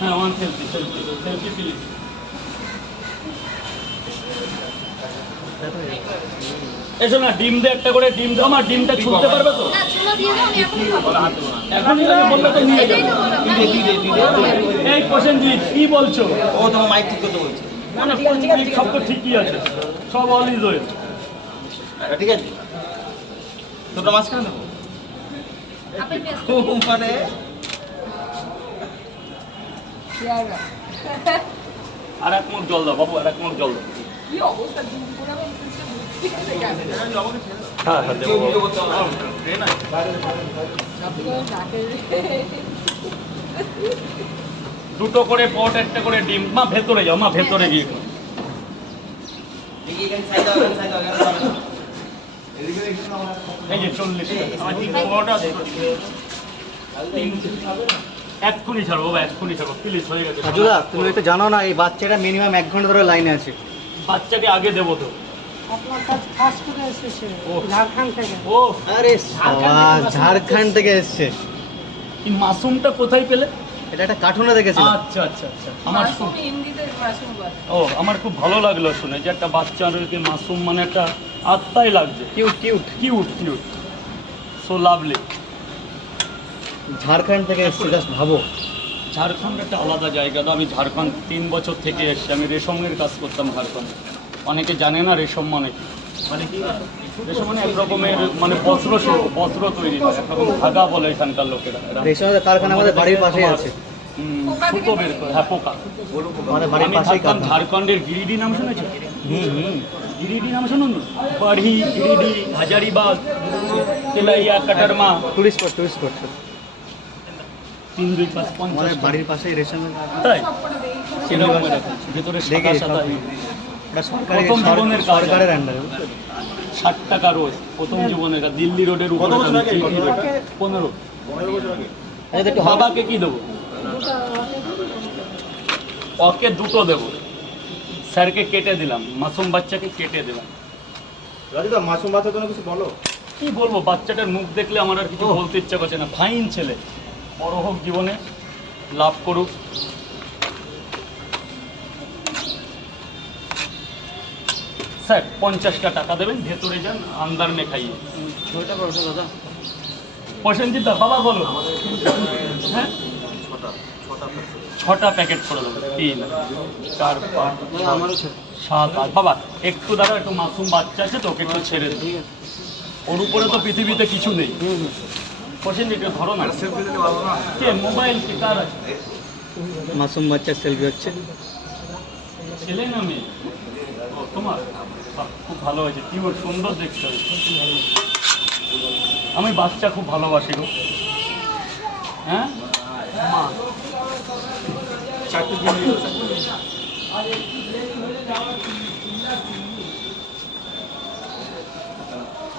হ্যাঁ one selfie selfie please. এসো না, ডিম দে একটা করে, ডিম দাও। আমার ডিমটা ছুটতে পারবে তো? এখনই তাকে বললে তো নিয়ে যাবে। এই প্রসেনজিৎ কি বলছো? ও তোমার মাইক ঠিক করতে বলছে। না না, সব তো ঠিকই আছে, সব অল ইজ ওয়েল। ঠিক আছে, তোটা মাঝখানে দেবো মানে আর এক মুখ জল দাও বাবু, আর এক মুখ জল দাও। হ্যাঁ হ্যাঁ দেবো বাবু। দুটো করে পট, একটা করে ডিম। মা ভেতরে যাও, মা ভেতরে গিয়ে এই যে 40 এক্ষুনি ছাড়বো বাবা, এক্ষুনি ছাড়বো প্লিজ, হয়ে গেছে। রাজুদা, তুমি তো জানো না এই বাচ্চাটা মিনিমাম 1 ঘন্টা ধরে লাইনে আছে। বাচ্চাকে আগে দেবো তো। আপনার কাছে ফার্স্ট করে এসেছে ঝাড়খণ্ড থেকে। ও আরে সাবাস, ঝাড়খণ্ড থেকে এসেছে। এই মাশরুমটা কোথায় পেলে? এটা একটা কার্টুনে দেখেছিলাম। আচ্ছা আচ্ছা আচ্ছা, আমার খুব ভালো লাগলো শুনে যে একটা বাচ্চাদেরকে মাশরুম মানে একটা আত্মাই লাগছে। Cute cute cute cute, so lovely. Jharkhand থেকে এসেছে, জাস্ট ভাবো। ঝাড়খণ্ড একটা আলাদা জায়গা। তো আমি ঝাড়খণ্ড 3 বছর থেকে এসেছি। আমি রেশমের কাজ করতাম ঝাড়খণ্ডে। অনেকে জানে না রেশম মানে কি। রেশম মানে এক রকমের মানে বস্ত্র তৈরি হয়, একরকম ধাগা বলে এখানকার লোকেরা। রেশমের কারখানা আমাদের বাড়ির পাশেই আছে। সুতো বের করে, হ্যাঁ পোকা। আমাদের বাড়ির আমি পাশেই থাকতাম কারখানা। ঝাড়খণ্ডের গিরিডি নাম শুনেছো? গিরিডি নাম শুনুন, বাড়ি গিরিডি, হাজারিবাগ, তেলাইয়া, কাটারমা। টুরিস্ট স্পট 3, 2, 5, 50 আমাদের বাড়ির পাশেই রেশমের কারখানা। তাই সেরকম ভেতরে সাদা দেখে সাদা। এটা সরকারি, প্রথম জীবনের কাজ। সরকারের আন্ডারে। 60 টাকা রোজ প্রথম জীবনের কাজ। দিল্লি রোডের উপরে 15। আচ্ছা একটু বাবাকে কি দেবো? ওকে দুটো দেবো। স্যারকে কেটে দিলাম, মাসুম বাচ্চাকে কেটে দিলাম। রাজুদা, মাশরুম বাচ্চার জন্য কিছু বলো। কি বলবো, বাচ্চাটার মুখ দেখলে আমার আর কিছু বলতে ইচ্ছা করছে না। ফাইন ছেলে, বড় হোক জীবনে, লাভ করুক। স্যার 50টা টাকা দেবেন, ভেতরে যান, আন্দার মে খাইয়ে। ওইটা করছো দাদা। প্রসেনজিৎ দা, বাবা বলো। হ্যাঁ 6টা প্যাকেট করে দেবো। 3, 4, 5, 7, 8। বাবা একটু দাঁড়া, একটু মাসুম বাচ্চা আছে তো, ওকে একটু ছেড়ে দিই। ওর উপরে তো পৃথিবীতে কিছু নেই। প্রসেনজিৎ ধরো না। কে মোবাইল কে কার আছে? মাসুম বাচ্চার সেলফি হচ্ছে। ছেলে না মেয়ে? ও তোমার? বাহ, খুব ভালো হয়েছে, কি সুন্দর দেখতে হয়েছে। আমি বাচ্চা খুব ভালোবাসি গো। হ্যাঁ মা, 4টি দিন